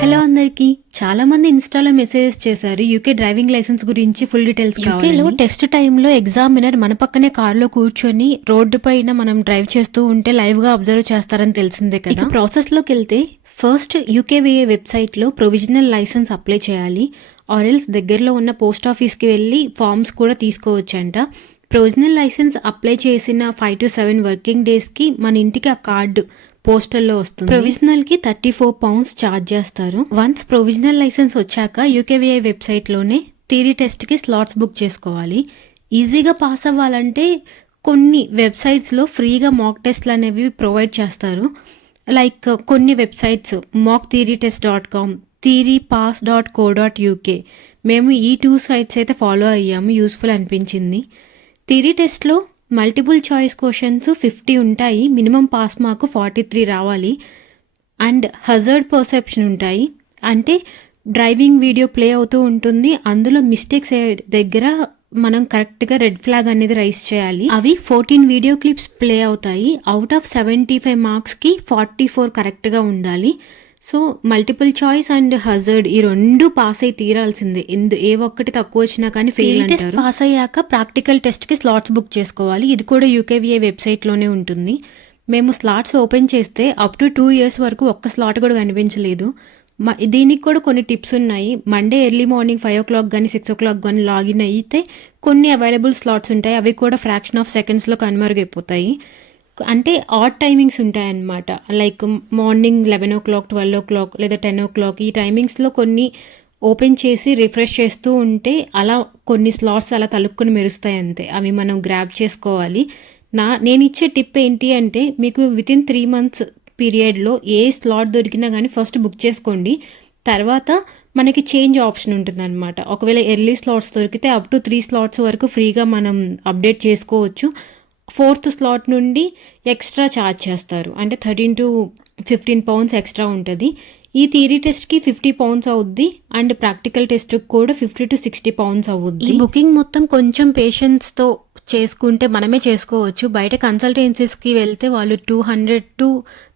Hello అందరికి. చాలా మంది ఇన్స్టాలో మెసేజెస్ చేశారు యూకే డ్రైవింగ్ లైసెన్స్ గురించి ఫుల్ డీటెయిల్స్ యూకేలో టెస్ట్ టైంలో ఎగ్జామినర్ మన పక్కనే కారులో కూర్చొని రోడ్డు పైన మనం డ్రైవ్ చేస్తూ ఉంటే లైవ్ గా అబ్జర్వ్ చేస్తారని తెలిసిందే కదా. ప్రాసెస్ లోకి వెళ్తే ఫస్ట్ యూకేవీఏ వెబ్సైట్ లో ప్రొవిజనల్ లైసెన్స్ అప్లై చేయాలి. ఆర్ఎల్స్ దగ్గరలో ఉన్న పోస్ట్ ఆఫీస్ కి వెళ్ళి ఫార్మ్స్ కూడా తీసుకోవచ్చంట. ప్రొవిజనల్ లైసెన్స్ అప్లై చేసిన 5 to 7 వర్కింగ్ డేస్కి మన ఇంటికి ఆ కార్డు పోస్టల్లో వస్తుంది. ప్రొవిజనల్కి £34 ఛార్జ్ చేస్తారు. వన్స్ ప్రొవిజనల్ లైసెన్స్ వచ్చాక యూకేవీఐ వెబ్సైట్లోనే థియరీ టెస్ట్కి స్లాట్స్ బుక్ చేసుకోవాలి. ఈజీగా పాస్ అవ్వాలంటే కొన్ని వెబ్సైట్స్లో ఫ్రీగా మాక్ టెస్ట్లు అనేవి ప్రొవైడ్ చేస్తారు. లైక్ కొన్ని వెబ్సైట్స్ mocktheorytest.com, theorypass.co.uk. మేము ఈ 2 సైట్స్ అయితే ఫాలో అయ్యాము, యూస్ఫుల్ అనిపించింది. థియరీ టెస్ట్లో మల్టిపుల్ చాయిస్ క్వశ్చన్స్ 50 ఉంటాయి. మినిమం పాస్ మార్కు 43 రావాలి. అండ్ హజర్డ్ పర్సెప్షన్ ఉంటాయి. అంటే డ్రైవింగ్ వీడియో ప్లే అవుతూ ఉంటుంది, అందులో మిస్టేక్స్ దగ్గర మనం కరెక్ట్గా రెడ్ ఫ్లాగ్ అనేది రైజ్ చేయాలి. అవి 14 వీడియో క్లిప్స్ ప్లే అవుతాయి. అవుట్ ఆఫ్ 75 మార్క్స్కి 44 కరెక్ట్గా ఉండాలి. So multiple choice and hazard ఈ రెండు పాస్ అయి తీరాల్సిందే. ఏ ఒక్కటి తక్కువ వచ్చినా కానీ ఫెయిల్ అంటారు. పాస్ అయ్యాక ప్రాక్టికల్ టెస్ట్కి స్లాట్స్ బుక్ చేసుకోవాలి. ఇది కూడా యూకేవీఏ వెబ్సైట్లోనే ఉంటుంది. మేము స్లాట్స్ ఓపెన్ చేస్తే అప్ టు 2 years వరకు ఒక్క స్లాట్ కూడా కనిపించలేదు. దీనికి కూడా కొన్ని టిప్స్ ఉన్నాయి. మండే ఎర్లీ మార్నింగ్ 5 o'clock కానీ 6 o'clock కానీ లాగిన్ అయితే కొన్ని అవైలబుల్ స్లాట్స్ ఉంటాయి. అవి కూడా ఫ్రాక్షన్ ఆఫ్ సెకండ్స్లో కనుమరుగైపోతాయి. అంటే ఆడ్ టైమింగ్స్ ఉంటాయన్నమాట. లైక్ మార్నింగ్ 11 o'clock, 12 o'clock లేదా 10 o'clock ఈ టైమింగ్స్లో కొన్ని ఓపెన్ చేసి రిఫ్రెష్ చేస్తూ ఉంటే అలా కొన్ని స్లాట్స్ అలా తలుక్కుని మెరుస్తాయి అంతే. అవి మనం గ్రాబ్ చేసుకోవాలి. నేను ఇచ్చే టిప్ ఏంటి అంటే మీకు వితిన్ 3 months పీరియడ్లో ఏ స్లాట్ దొరికినా కానీ ఫస్ట్ బుక్ చేసుకోండి. తర్వాత మనకి చేంజ్ ఆప్షన్ ఉంటుంది అనమాట. ఒకవేళ ఎర్లీ స్లాట్స్ దొరికితే అప్ టు 3 slots వరకు ఫ్రీగా మనం అప్డేట్ చేసుకోవచ్చు. 4th slot నుండి ఎక్స్ట్రా ఛార్జ్ చేస్తారు. అంటే 13 to 15 pounds ఎక్స్ట్రా ఉంటుంది. ఈ థియరీ టెస్ట్కి £50 అవుద్ది అండ్ ప్రాక్టికల్ టెస్ట్కి కూడా 50 to 60 pounds అవుద్ది. ఈ బుకింగ్ మొత్తం కొంచెం పేషెన్స్తో చేసుకుంటే మనమే చేసుకోవచ్చు. బయట కన్సల్టెన్సీస్కి వెళ్తే వాళ్ళు 200 to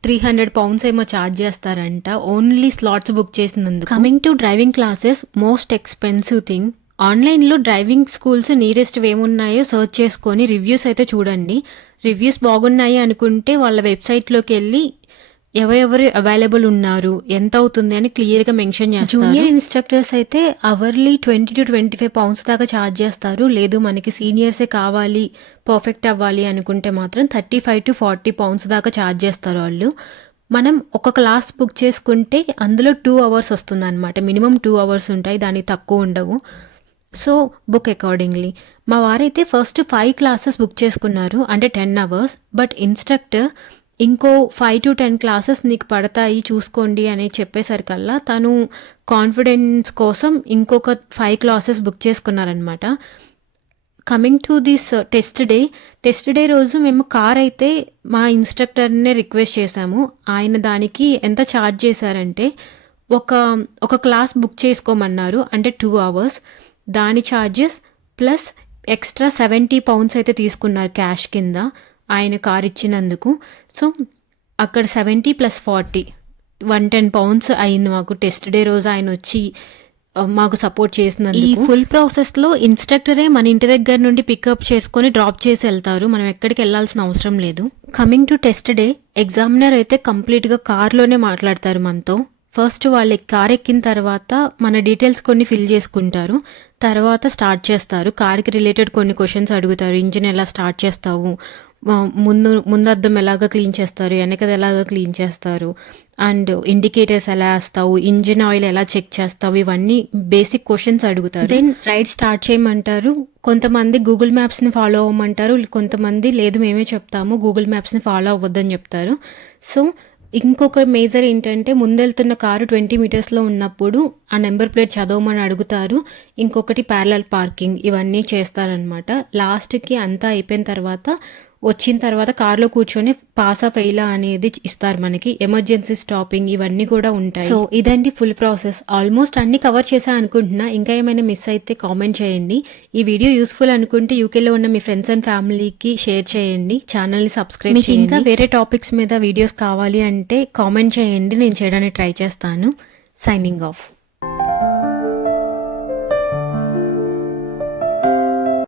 300 pounds ఏమో ఛార్జ్ చేస్తారంట ఓన్లీ స్లాట్స్ బుక్ చేసినందుకు. Coming to driving classes, most expensive thing. ఆన్లైన్లో డ్రైవింగ్ స్కూల్స్ నియరెస్ట్ ఏమున్నాయో సర్చ్ చేసుకొని రివ్యూస్ అయితే చూడండి. రివ్యూస్ బాగున్నాయి అనుకుంటే వాళ్ళ వెబ్సైట్లోకి వెళ్ళి ఎవరెవరు అవైలబుల్ ఉన్నారు, ఎంత అవుతుంది అని క్లియర్గా మెన్షన్ చేస్తారు. జూనియర్ ఇన్స్ట్రక్టర్స్ అయితే అవర్లీ 20 to 25 pounds దాకా ఛార్జ్ చేస్తారు. లేదు మనకి సీనియర్సే కావాలి, పర్ఫెక్ట్ అవ్వాలి అనుకుంటే మాత్రం 35 to 40 pounds దాకా ఛార్జ్ చేస్తారు వాళ్ళు. మనం ఒక క్లాస్ బుక్ చేసుకుంటే అందులో 2 hours వస్తుంది అనమాట. మినిమం 2 hours ఉంటాయి, దానికి తక్కువ ఉండవు. So book accordingly. మా వారైతే ఫస్ట్ 5 classes బుక్ చేసుకున్నారు, అంటే 10 hours. బట్ ఇన్స్ట్రక్టర్ ఇంకో 5 to 10 classes నీకు పడతాయి చూసుకోండి అని చెప్పేసరికల్లా తను కాన్ఫిడెన్స్ కోసం ఇంకొక 5 classes బుక్ చేసుకున్నారనమాట. Coming to this test day రోజు మేము కార్ అయితే మా ఇన్స్ట్రక్టర్నే రిక్వెస్ట్ చేశాము. ఆయన దానికి ఎంత ఛార్జ్ చేశారంటే ఒక క్లాస్ బుక్ చేసుకోమన్నారు, అంటే 2 hours. దాని ఛార్జెస్ ప్లస్ ఎక్స్ట్రా 70 pounds అయితే తీసుకున్నారు క్యాష్ కింద ఆయన కార్ ఇచ్చినందుకు. సో అక్కడ 70 + 40 110 pounds అయింది మాకు. టెస్ట్ డే రోజు ఆయన వచ్చి మాకు సపోర్ట్ చేసినందుకు. ఈ ఫుల్ ప్రాసెస్లో ఇన్స్ట్రక్టరే మన ఇంటి దగ్గర నుండి పికప్ చేసుకొని డ్రాప్ చేసి వెళ్తారు, మనం ఎక్కడికి వెళ్ళాల్సిన అవసరం లేదు. Coming to test day, examiner అయితే కంప్లీట్గా కార్లోనే మాట్లాడతారు మనతో. ఫస్ట్ వాళ్ళు కార్ ఎక్కిన తర్వాత మన డీటెయిల్స్ కొన్ని ఫిల్ చేసుకుంటారు. తర్వాత స్టార్ట్ చేస్తారు. కార్కి రిలేటెడ్ కొన్ని క్వశ్చన్స్ అడుగుతారు. ఇంజిన్ ఎలా స్టార్ట్ చేస్తావు, ముందద్దం ఎలాగ క్లీన్ చేస్తారు, వెనకది ఎలాగ క్లీన్ చేస్తారు, అండ్ ఇండికేటర్స్ ఎలా వేస్తావు, ఇంజిన్ ఆయిల్ ఎలా చెక్ చేస్తావు, ఇవన్నీ బేసిక్ క్వశ్చన్స్ అడుగుతారు. దెన్ రైడ్ స్టార్ట్ చేయమంటారు. కొంతమంది గూగుల్ మ్యాప్స్ని ఫాలో అవ్వమంటారు, కొంతమంది లేదు మేమే చెప్తాము గూగుల్ మ్యాప్స్ని ఫాలో అవ్వద్దని చెప్తారు. సో ఇంకొక మేజర్ ఏంటంటే ముందెళ్తున్న కారు 20 meters ఉన్నప్పుడు ఆ నెంబర్ ప్లేట్ చదవమని అడుగుతారు. ఇంకొకటి ప్యారలల్ పార్కింగ్, ఇవన్నీ చేస్తారనమాట. లాస్ట్కి అంతా అయిపోయిన తర్వాత వచ్చిన తర్వాత కార్లో కూర్చొని పాస్ ఆఫ్ ఫెయిలా అనేది ఇస్తారు మనకి. ఎమర్జెన్సీ స్టాపింగ్ ఇవన్నీ కూడా ఉంటాయి. సో ఇదండి ఫుల్ ప్రాసెస్. ఆల్మోస్ట్ అన్ని కవర్ చేసా అనుకుంటున్నా. ఇంకా ఏమైనా మిస్ అయితే కామెంట్ చేయండి. ఈ వీడియో యూస్ఫుల్ అనుకుంటే యూకేలో ఉన్న మీ ఫ్రెండ్స్ అండ్ ఫ్యామిలీకి షేర్ చేయండి. ఛానల్ని సబ్స్క్రైబ్ చేయండి. ఇంకా వేరే టాపిక్స్ మీద వీడియోస్ కావాలి అంటే కామెంట్ చేయండి, నేను చేయడానికి ట్రై చేస్తాను. Signing off.